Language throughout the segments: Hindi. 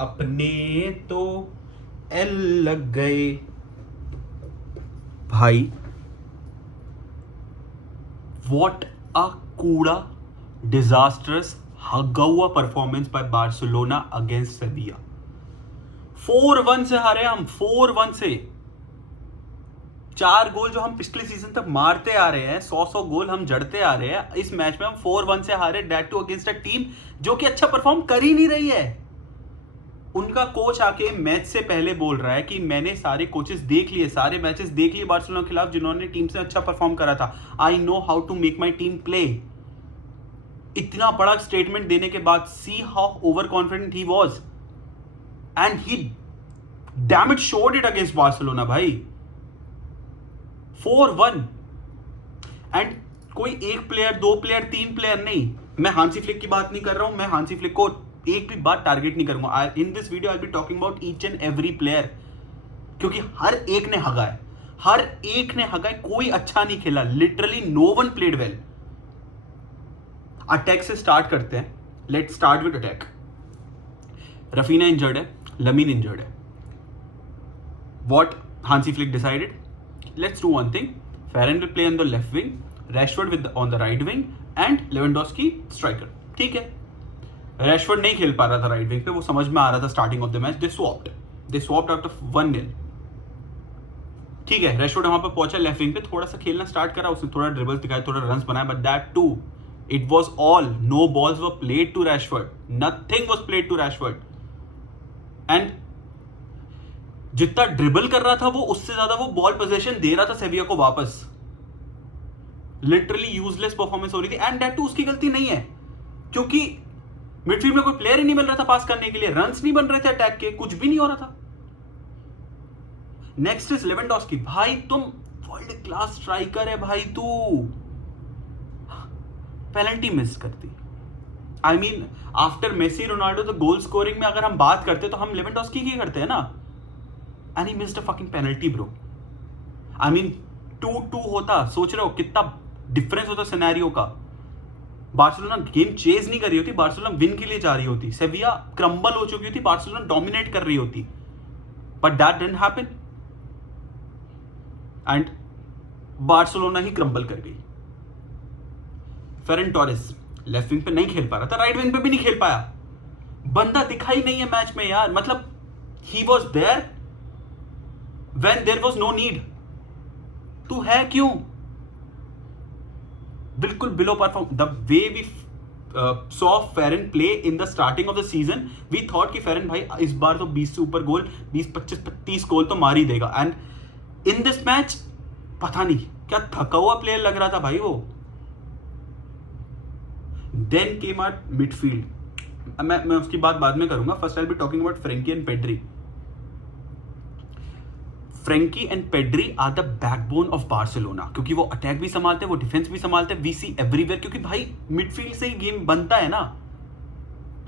अपने तो एल लग गए भाई. What a कूड़ा disastrous हगाउआ performance by Barcelona against Sevilla. 4-1 से हारे हम. 4-1 से 4 गोल जो हम पिछले सीजन तक मारते आ रहे हैं, 100 गोल हम जड़ते आ रहे हैं, इस मैच में हम 4-1 से हारे, that too against a team जो कि अच्छा परफॉर्म कर ही नहीं रही है. उनका कोच आके मैच से पहले बोल रहा है कि मैंने सारे कोचेस देख लिए, सारे मैचेस देख लिए बार्सिलोना के खिलाफ जिन्होंने टीम से अच्छा परफॉर्म करा था. I know how to make my team play. इतना बड़ा स्टेटमेंट देने के बाद see how over confident he was and he damn it showed it against Barcelona भाई. 4-1 एंड कोई एक प्लेयर, 2 प्लेयर, 3 प्लेयर नहीं. मैं हांसी फ्लिक की बात नहीं कर रहा हूं. मैं हांसी फ्लिक को एक भी बात टारगेट नहीं करूंगा. In this video I B talking about each and every player, क्योंकि हर एक ने हगा है. हर एक ने हगा है. कोई अच्छा नहीं खेला. Literally no one played well. Attack से स्टार्ट करते हैं. Let start with attack. Raphinha injured है, लमीन इंजर्ड है. What Hansi Flick decided, let's do one thing. Ferran will play on the left wing, Rashford with on the right wing and Lewandowski striker. ठीक है. रैशफोर्ड नहीं खेल पा रहा था राइट विंग पे, वो समझ में आ रहा था starting of the match. They swapped after 1-0. ठीक है. रैशफोर्ड वहां पे पहुंचा लेफ्ट विंग पे, थोड़ा सा खेलना स्टार्ट करा, उसने थोड़ा ड्रिबल्स दिखाया, थोड़ा रन्स बनाया, but that too it was all. No balls were played to Rashford. Nothing was played to Rashford. And जितना ड्रिबल कर रहा था वो, उससे ज्यादा वो बॉल पोजीशन दे रहा था सेविया को वापस. लिटरली यूजलेस परफॉर्मेंस हो रही थी. एंड दैट टू उसकी गलती नहीं है, क्योंकि मिडफील्ड में कोई प्लेयर ही नहीं मिल रहा था पास करने के लिए. रन्स नहीं बन रहे थे अटैक के, कुछ भी नहीं हो रहा था. Next is Lewandowski. भाई तुम वर्ल्ड क्लास स्ट्राइकर है भाई, तू पेनल्टी मिस करती. I mean after Messi Ronaldo तो गोल स्कोरिंग में अगर हम बात करते तो हम लेवेंडोस्की की करते हैं ना. And he missed a fucking penalty bro. I mean 2-2 होता. सोच रहे हो कितना डिफरेंस होता सिनेरियो का. बार्सिलोना गेम चेज नहीं कर रही होती, बार्सिलोना विन के लिए जा रही होती. सेविया क्रम्बल हो चुकी होती, बार्सिलोना डोमिनेट कर रही होती. But that didn't happen and Barcelona he crumble कर गई. फेरन टोरेस लेफ्ट विंग पे नहीं खेल पा रहा था, राइट विंग पे भी नहीं खेल पाया. बंदा दिखाई नहीं है मैच में यार. मतलब he was there when there was no need. तू है क्यों? बिल्कुल below perform. The way we saw Ferran play in the starting of the season, we thought कि फेरन भाई इस बार तो 20 से ऊपर गोल, 20, 25, 30 गोल तो मार ही देगा. एंड इन दिस मैच पता नहीं क्या थका हुआ प्लेयर लग रहा था भाई वो. Then came out midfield. मैं उसकी बात बाद में करूंगा. First I will be talking about Frenkie and Pedri. Frenkie and Pedri are the backbone of Barcelona, क्योंकि वो अटैक भी संभालते हैं, वो डिफेंस भी संभालते हैं. वी सी एवरीवेयर, क्योंकि भाई मिडफील्ड से ही गेम बनता है ना.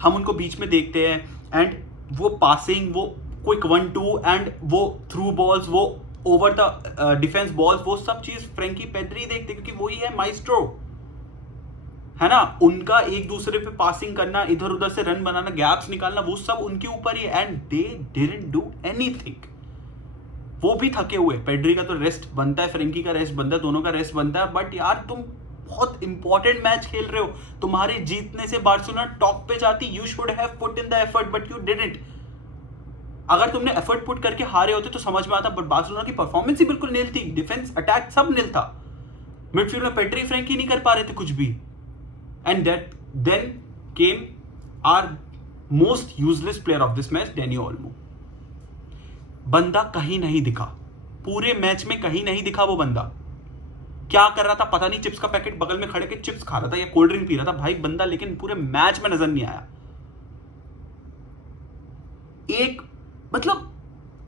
हम उनको बीच में देखते हैं एंड वो पासिंग, वो क्विक 1-2 एंड वो थ्रू बॉल्स, वो ओवर द डिफेंस बॉल्स, वो सब चीज फ्रेंकी पेड्री देखते, क्योंकि वही है माइस्ट्रो, है ना. उनका एक दूसरे पे पासिंग करना, इधर उधर से रन बनाना, गैप्स निकालना, वो सब उनके ऊपर ही. And they didn't do anything. वो भी थके हुए. पेड्री का तो रेस्ट बनता है, फ्रेंकी का रेस्ट बनता है, दोनों का रेस्ट बनता है. बट यार तुम बहुत इंपॉर्टेंट मैच खेल रहे हो. तुम्हारे जीतने से बार्सिलोना टॉप पे जाती. You should have put in the effort but you didn't. अगर तुमने एफर्ट पुट करके हारे होते तो समझ में आता. बट बार्सिलोना की परफॉर्मेंस ही बिल्कुल नील थी. डिफेंस अटैक सब नील था. मिडफील्ड में पेड्री फ्रेंकी नहीं कर पा रहे थे कुछ भी. And that then came our most useless player of this match, Dani Olmo. बंदा कहीं नहीं दिखा पूरे मैच में, कहीं नहीं दिखा वो बंदा. क्या कर रहा था पता नहीं. चिप्स का पैकेट बगल में खड़े के चिप्स खा रहा था या कोल्ड ड्रिंक पी रहा था भाई बंदा, लेकिन पूरे मैच में नजर नहीं आया. एक मतलब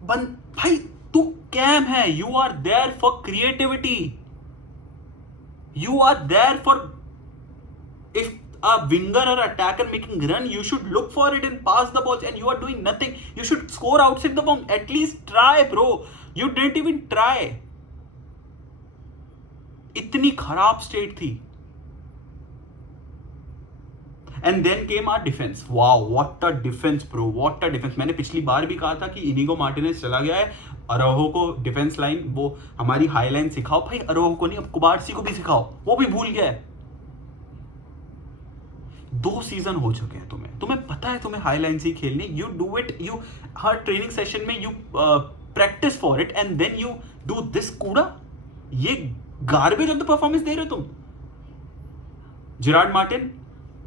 भाई तू कैम है. You are there for creativity. You are there for, if a winger or attacker making run, you should look for it and pass the balls, and you are doing nothing. You should score outside the box. At least try bro. You didn't even try. इतनी खराब स्टेट थी. And then came our defence. Wow, what a defence bro, what a defence. मैंने पिछली बार भी कहा था कि इनिगो मार्टिनेज चला गया है, अरोहो को डिफेंस लाइन, वो हमारी हाई लाइन सिखाओ. भाई अरोहो को नहीं, अब कुबार्सी को भी सिखाओ, वो भी भूल गया है. 2 सीजन हो चुके हैं तुम्हें पता है तुम्हें हाई लाइन से ही खेलनी. यू डू इट, यू हर ट्रेनिंग सेशन में you practice for it and then you do this कूड़ा. ये गार्बेज ऑफ द परफॉर्मेंस दे रहे हो तुम. जेरार्ड मार्टिन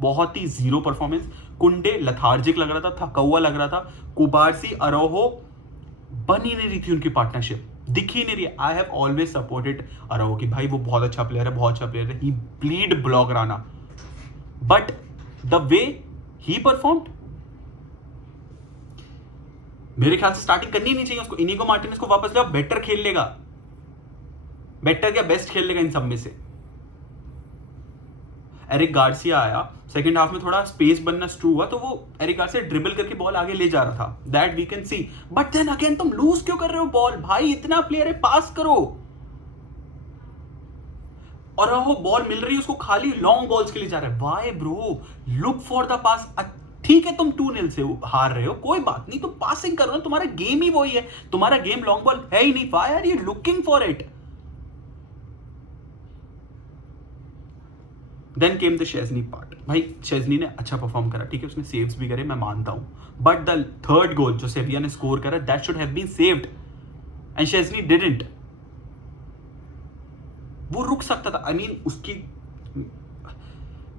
बहुत ही जीरो परफॉर्मेंस. कुंडे लथार्जिक लग रहा था, थका हुआ लग रहा था. कुबार्सी अरोहो बन ही नहीं रही थी उनकी पार्टनरशिप, दिख ही नहीं रही. आई हैव ऑलवेज सपोर्टेड अरोहो कि भाई वो बहुत अच्छा प्लेयर है, बहुत अच्छा प्लेयर है. He bleed Blaugrana, but the way he performed, मेरे ख्याल से स्टार्टिंग करनी नहीं चाहिए उसको. इनिगो मार्टिनेज को वापस लाओ, बेटर खेल लेगा, बेटर क्या बेस्ट खेल लेगा इन सब में से. एरिक गार्सिया आया सेकंड हाफ में, थोड़ा स्पेस बनना शुरू हुआ तो वो एरिक गार्सिया ड्रिबल करके बॉल आगे ले जा रहा था. That we can see. But then again तुम लूज क्यों कर रहे हो बॉल? भाई इतना प्लेयर है, पास करो. और वो बॉल मिल रही है उसको, खाली लॉन्ग बॉल्स के लिए जा रहा है. Why bro, look for the pass. ठीक है तुम 2-0 से हार रहे हो, कोई बात नहीं, तुम पासिंग करो ना, तुम्हारा गेम ही वही है. तुम्हारा गेम लॉन्ग बॉल है ही नहीं. Why are you looking for it? Then came the Szczesny part. भाई शेजनी ने अच्छा परफॉर्म करा, ठीक है, उसने सेव्स भी करे, मैं मानता हूं. बट द थर्ड गोल जो सेविया ने स्कोर करा, that should have been saved and Szczesny didn't. वो रुक सकता था. आई मीन उसकी,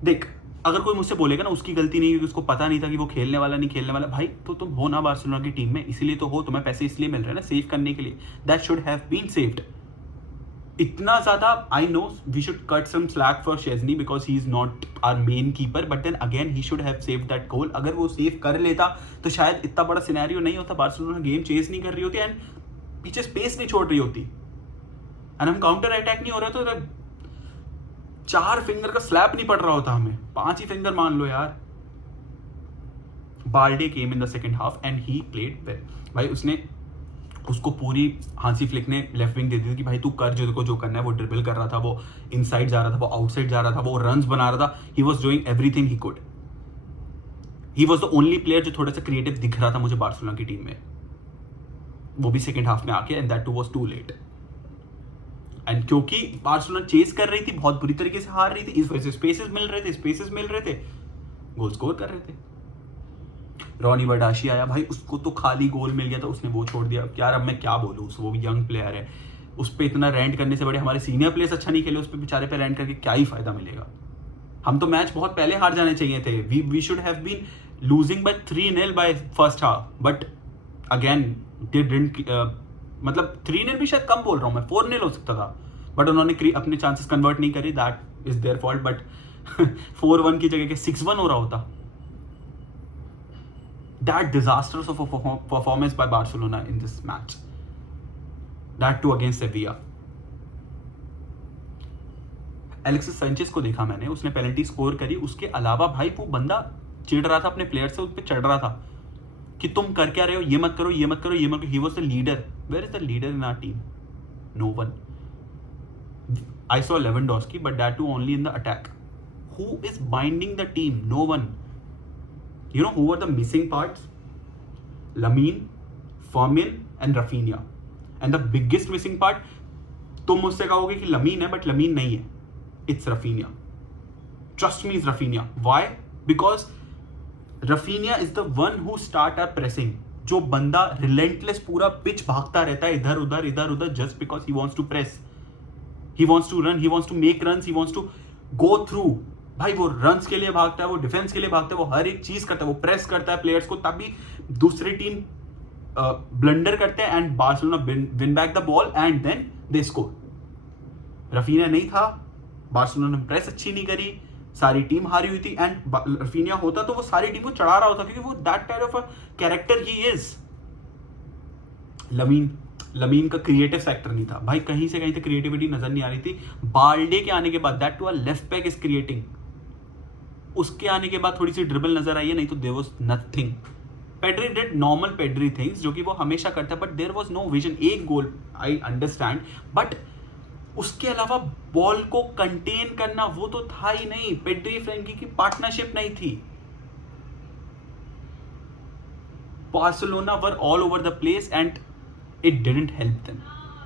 देख, अगर कोई मुझसे बोलेगा ना उसकी गलती नहीं क्योंकि उसको पता नहीं था कि वो खेलने वाला नहीं खेलने वाला, भाई तो तुम हो ना बार्सिलोना की टीम में, इसीलिए तो हो, तुम्हें पैसे इसलिए मिल रहे हैं ना सेव करने के लिए. That should have been saved. इतना ज्यादा I know we should cut some slack for Szczesny because he is not our main keeper, but then again he should have saved that goal. अगर वो सेव कर लेता तो शायद इतना बड़ा सिनेरियो नहीं होता. बार्सिलोना गेम चेस नहीं कर रही होती एंड पीछे स्पेस नहीं छोड़ रही होती एंड हम काउंटर अटैक नहीं हो रहा तो 4 फिंगर का स्लैप नहीं पड़ रहा होता हमें, 5 ही फिंगर मान लो यार. Balde came in the second half and he played well. भाई उसने उसको पूरी हांसी फ्लिक ने लेफ्ट विंग दे दी थी कि भाई तू कर जो जो करना है. वो ड्रिबल कर रहा था, वो इनसाइड जा रहा था, वो आउटसाइड जा रहा था, वो रन्स बना रहा था. He was doing everything he could. He was the only player जो थोड़ा सा क्रिएटिव दिख रहा था मुझे बार्सिलोना की टीम में, वो भी सेकंड हाफ में आके, and that too was too late. And क्योंकि बार्सिलोना चेस कर रही थी, बहुत बुरी तरीके से हार रही थी, इस वजह से स्पेसेस मिल रहे थे, गोल स्कोर कर रहे थे. रॉनी बर्डाशी आया, भाई उसको तो खाली गोल मिल गया था, उसने वो छोड़ दिया. यार अब मैं क्या बोलूँ, वो भी यंग प्लेयर है, उस पर इतना रेंट करने से बड़े हमारे सीनियर प्लेयर्स अच्छा नहीं खेले, उस पर बेचारे पे रेंट करके क्या ही फायदा मिलेगा. हम तो मैच बहुत पहले हार जाने चाहिए थे. We should have been losing by 3-0 by first half, but again मतलब 3-0 भी शायद कम बोल रहा हूँ मैं, 4-0 हो सकता था, बट उन्होंने अपने चांसेस कन्वर्ट नहीं करी. That is their fault. But 4-1 की जगह के 6-1 हो रहा होता. That disastrous of a performance by Barcelona in this match. That too against Sevilla. Alexis Sanchez को देखा मैंने, उसने पेनल्टी स्कोर करी. उसके अलावा भाई वो बंदा चिढ़ रहा था अपने प्लेयर से, उस पर चढ़ रहा था कि तुम कर क्या रहे हो, ये मत करो, ये मत करो, ये मत करो. He was the leader. Where is the leader in our team? No one. I saw Lewandowski, but that too only in the attack. Who is binding the team? No one. You know who were the missing parts? Lamine, Fermin and Rafinha. And the biggest missing part, तुम मुझसे कहोगे कि Lamine है, but Lamine नहीं है. It's Rafinha. Trust me, it's Rafinha. Why? Because Rafinha is the one who start our pressing. जो बंदा relentless पूरा पिच भागता रहता है इधर उधर just because he wants to press. He wants to run, he wants to make runs, he wants to go through. भाई वो रन्स के लिए भागता है, वो डिफेंस के लिए भागता है, वो हर एक चीज करता है, वो प्रेस करता है प्लेयर्स को, तभी दूसरी टीम ब्लंडर करते हैं and Barcelona win back the ball and then they score. Raphinha नहीं था, बार्सिलोना ने प्रेस अच्छी नहीं करी, सारी टीम हारी हुई थी. एंड रफीनिया होता तो वो सारी टीम को चढ़ा रहा होता क्योंकि वो that type of a character he is. Lamin का क्रिएटिव सेक्टर नहीं था भाई, कहीं से कहीं तक क्रिएटिविटी नजर नहीं आ रही थी. बाल्डे के आने के बाद that too a left back is creating, उसके आने के बाद थोड़ी सी ड्रिबल नजर आई है, नहीं तो there was nothing. Pedri did normal Pedri things जो कि वो हमेशा करता है, but there was no vision. एक गोल आई अंडरस्टैंड, बट उसके अलावा बॉल को कंटेन करना वो तो था ही नहीं। पेड्री फ्रेंकी की पार्टनरशिप नहीं थी। Barcelona were all over the place and it didn't help them.